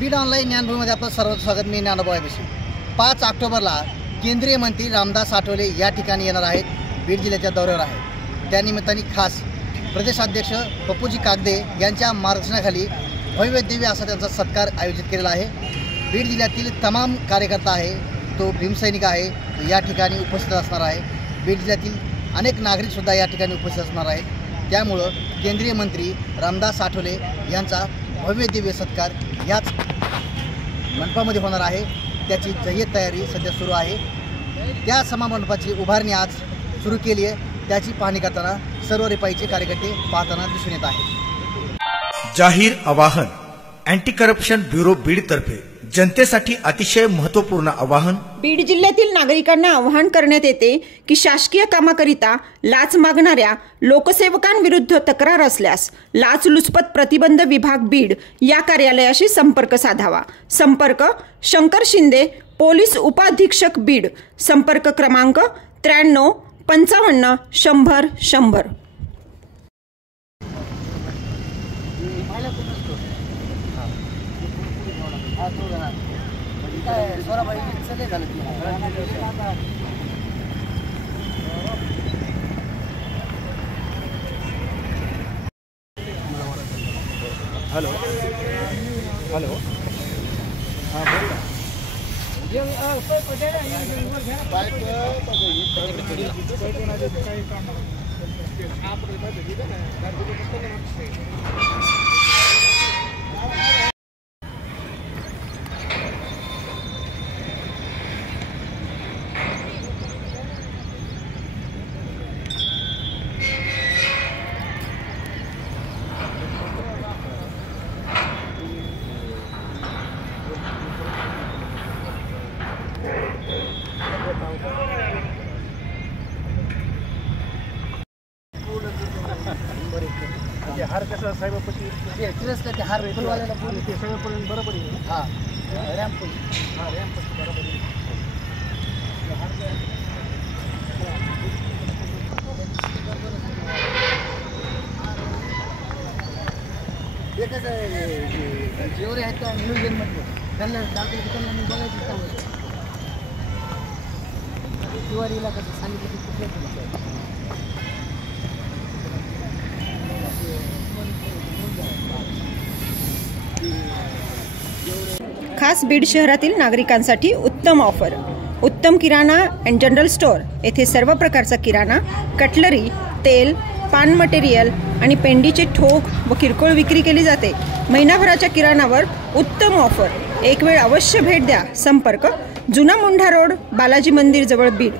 Beed online ज्ञानभूमीमध्ये आपलं सर्वांचं स्वागत. मी ज्ञानोबा वायबेशी. 5 ऑक्टोबरला केंद्रीय मंत्री रामदास आठवले या ठिकाणी येणार आहेत. बीड जिल्ह्याच्या दौऱ्यावर आहेत. त्यानिमित्ताने खास प्रदेशाध्यक्ष पप्पूजी कागदे यांच्या मार्गदर्शनाखाली भव्य दिव्य असा त्यांचा सत्कार आयोजित केलेला आहे. बीड जिल्ह्यातील तमाम कार्यकर्ता आहे, तो भीमसैनिक आहे, तो या ठिकाणी उपस्थित असणार आहे. बीड जिल्ह्यातील अनेक नागरिकसुद्धा या ठिकाणी उपस्थित असणार आहेत. त्यामुळं केंद्रीय मंत्री रामदास आठवले यांचा भव्य दिव्य सत्कार याच मंडपामध्ये होणार आहे. त्याची जय्यत तयारी सध्या सुरू आहे. त्या समामंडपाची उभारणी आज सुरू केली आहे. त्याची पाहणी करताना सर्व रिपाईचे कार्यकर्ते पाहताना दिसून येत आहेत. जाहीर आवाहन. अँटी करप्शन ब्युरो बीड तर्फे जनतेसाठी अतिशय महत्त्वपूर्ण आवाहन. बीड जिल्ह्यातील नागरिकांना आवाहन करण्यात येते की शासकीय कामाकरिता लाच मागणाऱ्या लोकसेवकांविरुद्ध तक्रार असल्यास लाचलुचपत प्रतिबंध विभाग बीड या कार्यालयाशी संपर्क साधावा. संपर्क शंकर शिंदे, पोलीस उपाधीक्षक बीड. संपर्क क्रमांक 93 55 100 100. हॅलो हॅलो हां बोल हार कसं साहेबापती ते हार फुलवाल्याला बोलू ते सगळं पण बरोबर आहे. हां रॅम्प हां रॅम्प बरोबर आहे. ते कसं जेवढे आहेत का न्यूजमध्ये त्यांना दाखवलं की त्यांना मी बघायचं चांगलं दिवाळीला कसं सांगितलं की कुठल्या खास बीड शहरातील नागरिकांसाठी उत्तम ऑफर. उत्तम किराणा अँड जनरल स्टोअर. येथे सर्व प्रकारचा किराणा, कटलरी, तेल, पान मटेरियल आणि पेंडीचे ठोक व किरकोळ विक्री केली जाते. महिनाभराच्या किराणावर उत्तम ऑफर. एक वेळ अवश्य भेट द्या. संपर्क जुना मुंढा रोड, बालाजी मंदिर जवळ बीड.